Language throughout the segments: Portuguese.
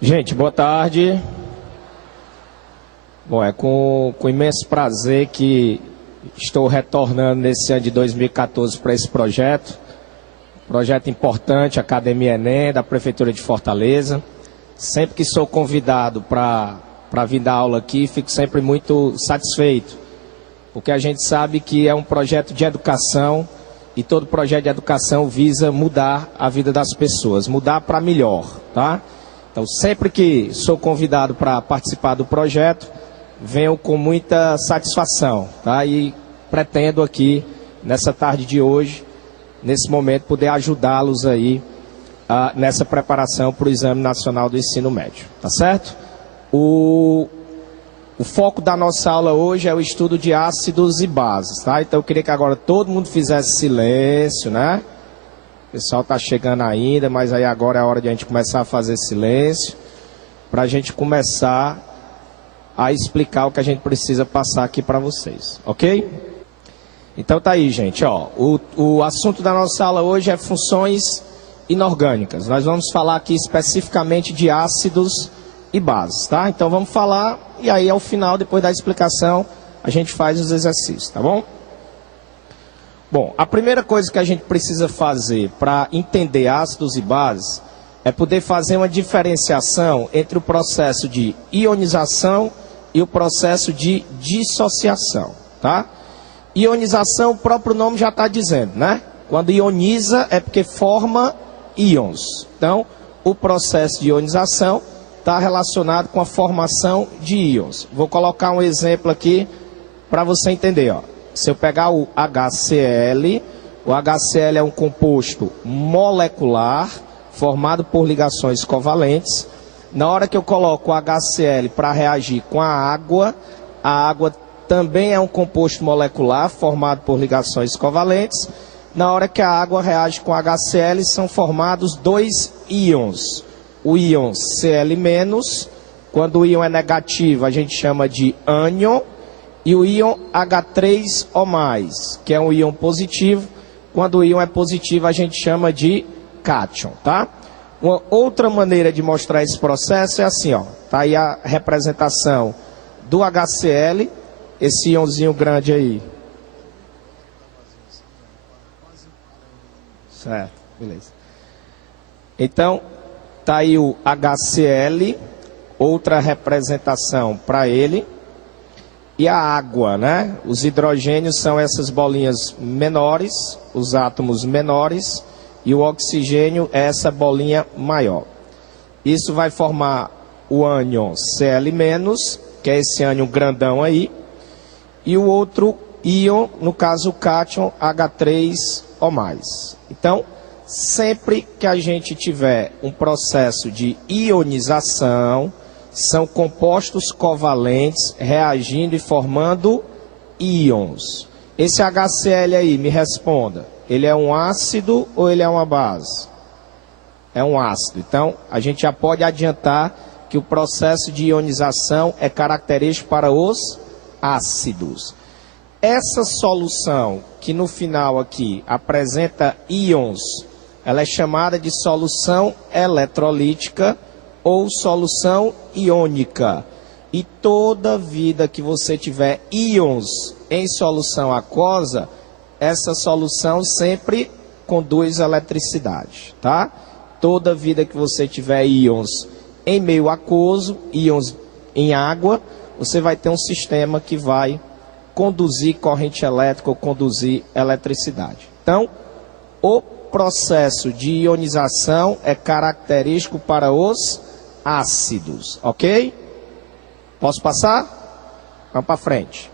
Gente, boa tarde. Bom, é com imenso prazer que estou retornando nesse ano de 2014 para esse projeto. Projeto importante, Academia Enem, da Prefeitura de Fortaleza. Sempre que sou convidado para vir dar aula aqui, fico sempre muito satisfeito. Porque a gente sabe que é um projeto de educação e todo projeto de educação visa mudar a vida das pessoas, mudar para melhor, tá? Então, sempre que sou convidado para participar do projeto, venho com muita satisfação, tá? E pretendo aqui, nessa tarde de hoje, nesse momento, poder ajudá-los aí nessa preparação para o Exame Nacional do Ensino Médio, tá certo? O foco da nossa aula hoje é o estudo de ácidos e bases, tá? Então, eu queria que agora todo mundo fizesse silêncio, né? O pessoal está chegando ainda, mas aí agora é a hora de a gente começar a fazer silêncio, para a gente começar a explicar o que a gente precisa passar aqui para vocês, ok? Então tá aí, gente, ó, o assunto da nossa aula hoje é funções inorgânicas. Nós vamos falar aqui especificamente de ácidos e bases, tá? Então vamos falar e aí ao final, depois da explicação, a gente faz os exercícios, tá bom? Bom, a primeira coisa que a gente precisa fazer para entender ácidos e bases é poder fazer uma diferenciação entre o processo de ionização e o processo de dissociação, tá? Ionização, o próprio nome já está dizendo, né? Quando ioniza é porque forma íons. Então, o processo de ionização está relacionado com a formação de íons. Vou colocar um exemplo aqui para você entender, ó. Se eu pegar o HCl é um composto molecular formado por ligações covalentes. Na hora que eu coloco o HCl para reagir com a água também é um composto molecular formado por ligações covalentes. Na hora que a água reage com HCl, são formados dois íons. O íon Cl-, quando o íon é negativo, a gente chama de ânion. E o íon H3O+, que é um íon positivo. Quando o íon é positivo, a gente chama de cátion, tá? Uma outra maneira de mostrar esse processo é assim, ó. Tá aí a representação do HCl, esse íonzinho grande aí. Certo, beleza. Então, tá aí o HCl, outra representação para ele. E a água, né? Os hidrogênios são essas bolinhas menores, os átomos menores, e o oxigênio é essa bolinha maior. Isso vai formar o ânion Cl-, que é esse ânion grandão aí, e o outro íon, no caso o cátion H3O+. Então, sempre que a gente tiver um processo de ionização, são compostos covalentes reagindo e formando íons. Esse HCl aí, me responda, ele é um ácido ou ele é uma base? É um ácido. Então, a gente já pode adiantar que o processo de ionização é característico para os ácidos. Essa solução, que no final aqui apresenta íons, ela é chamada de solução eletrolítica ou solução iônica. E toda vida que você tiver íons em solução aquosa, essa solução sempre conduz eletricidade, tá? Toda vida que você tiver íons em meio aquoso, íons em água, você vai ter um sistema que vai conduzir corrente elétrica ou conduzir eletricidade. Então, o processo de ionização é característico para os ácidos, ok? Posso passar? Vamos para frente.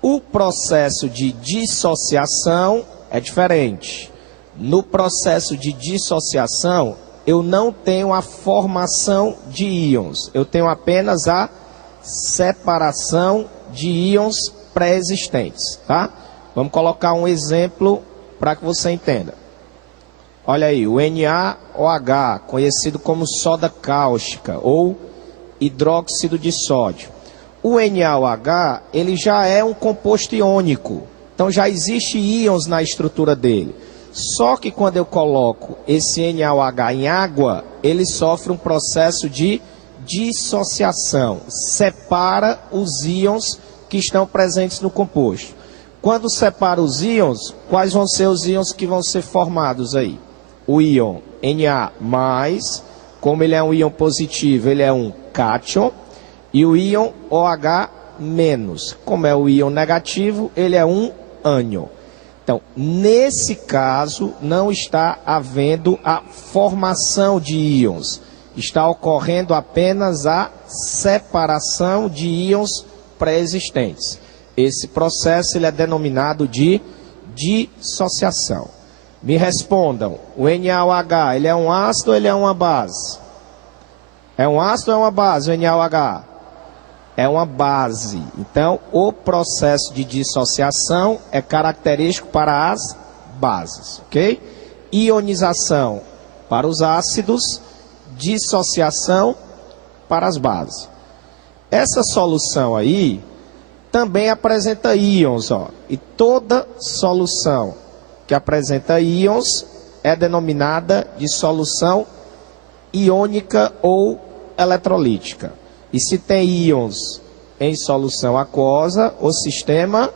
O processo de dissociação é diferente. No processo de dissociação, eu não tenho a formação de íons, eu tenho apenas a separação de íons pré-existentes, tá? Vamos colocar um exemplo para que você entenda. Olha aí, o NaOH, conhecido como soda cáustica ou hidróxido de sódio. O NaOH, ele já é um composto iônico, então já existe íons na estrutura dele. Só que quando eu coloco esse NaOH em água, ele sofre um processo de dissociação, separa os íons que estão presentes no composto. Quando separa os íons, quais vão ser os íons que vão ser formados aí? O íon Na+, como ele é um íon positivo, ele é um cátion, e o íon OH-, como é o íon negativo, ele é um ânion. Então, nesse caso, não está havendo a formação de íons. Está ocorrendo apenas a separação de íons pré-existentes. Esse processo ele é denominado de dissociação. Me respondam, o NaOH, ele é um ácido ou ele é uma base? É um ácido ou é uma base, o NaOH? É uma base. Então, o processo de dissociação é característico para as bases, ok? Ionização para os ácidos, dissociação para as bases. Essa solução aí também apresenta íons, ó. E toda solução que apresenta íons é denominada de solução iônica ou eletrolítica. E se tem íons em solução aquosa, o sistema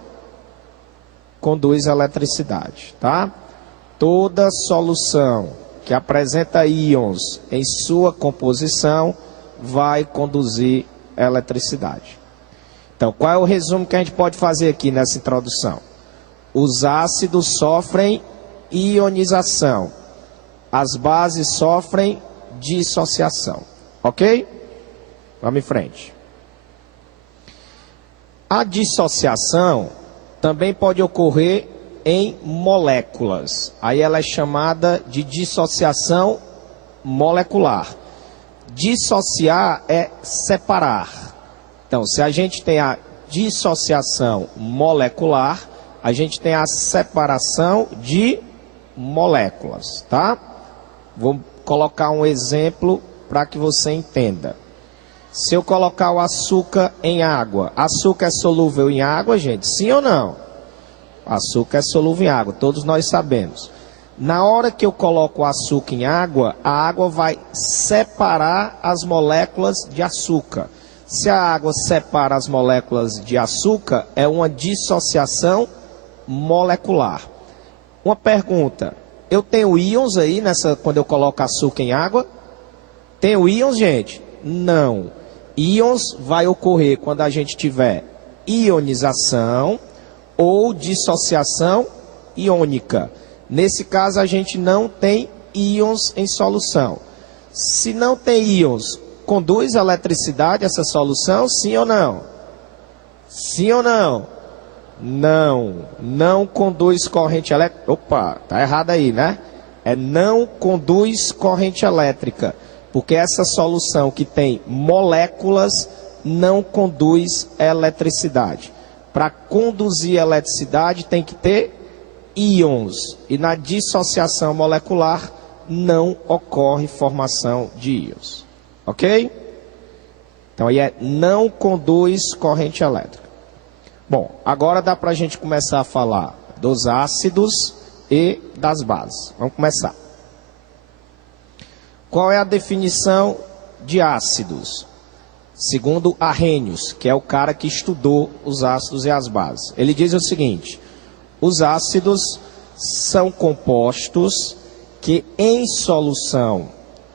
conduz eletricidade, tá? Toda solução que apresenta íons em sua composição vai conduzir eletricidade. Então, qual é o resumo que a gente pode fazer aqui nessa introdução? Os ácidos sofrem ionização, as bases sofrem dissociação, ok? Vamos em frente. A dissociação também pode ocorrer em moléculas. Aí ela é chamada de dissociação molecular. Dissociar é separar. Então, se a gente tem a dissociação molecular, a gente tem a separação de moléculas, tá? Vou colocar um exemplo para que você entenda. Se eu colocar o açúcar em água, açúcar é solúvel em água, gente? Sim ou não? Açúcar é solúvel em água, todos nós sabemos. Na hora que eu coloco o açúcar em água, a água vai separar as moléculas de açúcar. Se a água separa as moléculas de açúcar, é uma dissociação molecular. Uma pergunta, eu tenho íons aí quando eu coloco açúcar em água? Tenho íons, gente? Não. Íons vai ocorrer quando a gente tiver ionização ou dissociação iônica. Nesse caso, a gente não tem íons em solução. Se não tem íons, conduz eletricidade essa solução? Sim ou não? Sim ou não? Não. Não conduz corrente elétrica. Opa, tá errado aí, né? Não conduz corrente elétrica. Porque essa solução que tem moléculas não conduz eletricidade. Para conduzir eletricidade tem que ter íons. E na dissociação molecular não ocorre formação de íons. Ok? Então aí não conduz corrente elétrica. Bom, agora dá para a gente começar a falar dos ácidos e das bases. Vamos começar. Qual é a definição de ácidos? Segundo Arrhenius, que é o cara que estudou os ácidos e as bases. Ele diz o seguinte: os ácidos são compostos que em solução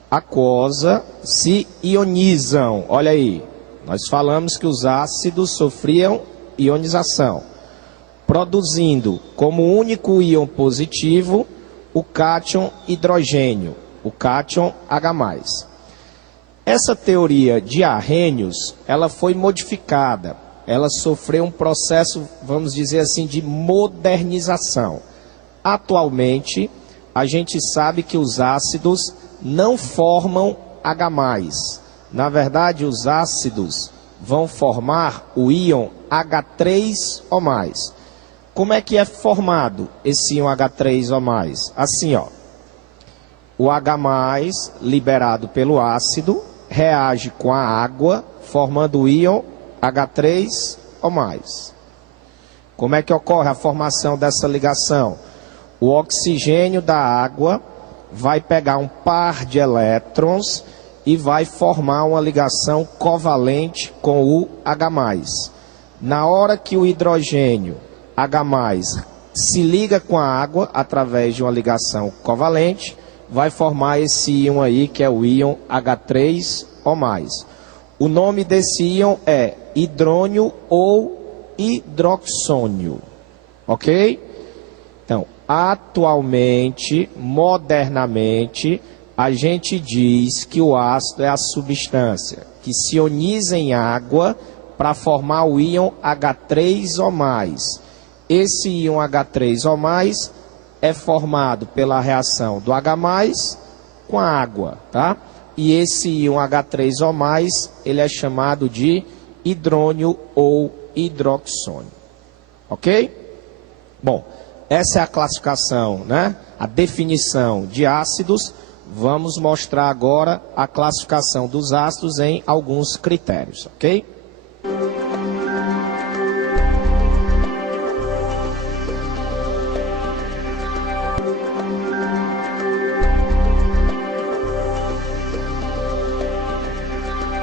aquosa se ionizam. Olha aí, nós falamos que os ácidos sofriam ionização, produzindo como único íon positivo o cátion hidrogênio, o cátion H+. Essa teoria de Arrhenius, ela foi modificada, ela sofreu um processo, vamos dizer assim, de modernização. Atualmente, a gente sabe que os ácidos não formam H+. Na verdade, os ácidos vão formar o íon H3O+. Como é que é formado esse íon H3O+? Assim, ó. o H+, liberado pelo ácido, reage com a água, formando o íon H3O+. Como é que ocorre a formação dessa ligação? O oxigênio da água vai pegar um par de elétrons e vai formar uma ligação covalente com o H+. Na hora que o hidrogênio H+ se liga com a água através de uma ligação covalente, vai formar esse íon aí, que é o íon H3O+. O nome desse íon é hidrônio ou hidroxônio, ok? Então, atualmente, modernamente, a gente diz que o ácido é a substância que se ioniza em água para formar o íon H3O+. Esse íon H3O+, é formado pela reação do H+ com a água, tá? E esse íon H3O+, ele é chamado de hidrônio ou hidroxônio. Ok? Bom, essa é a classificação, né? A definição de ácidos. Vamos mostrar agora a classificação dos ácidos em alguns critérios, ok?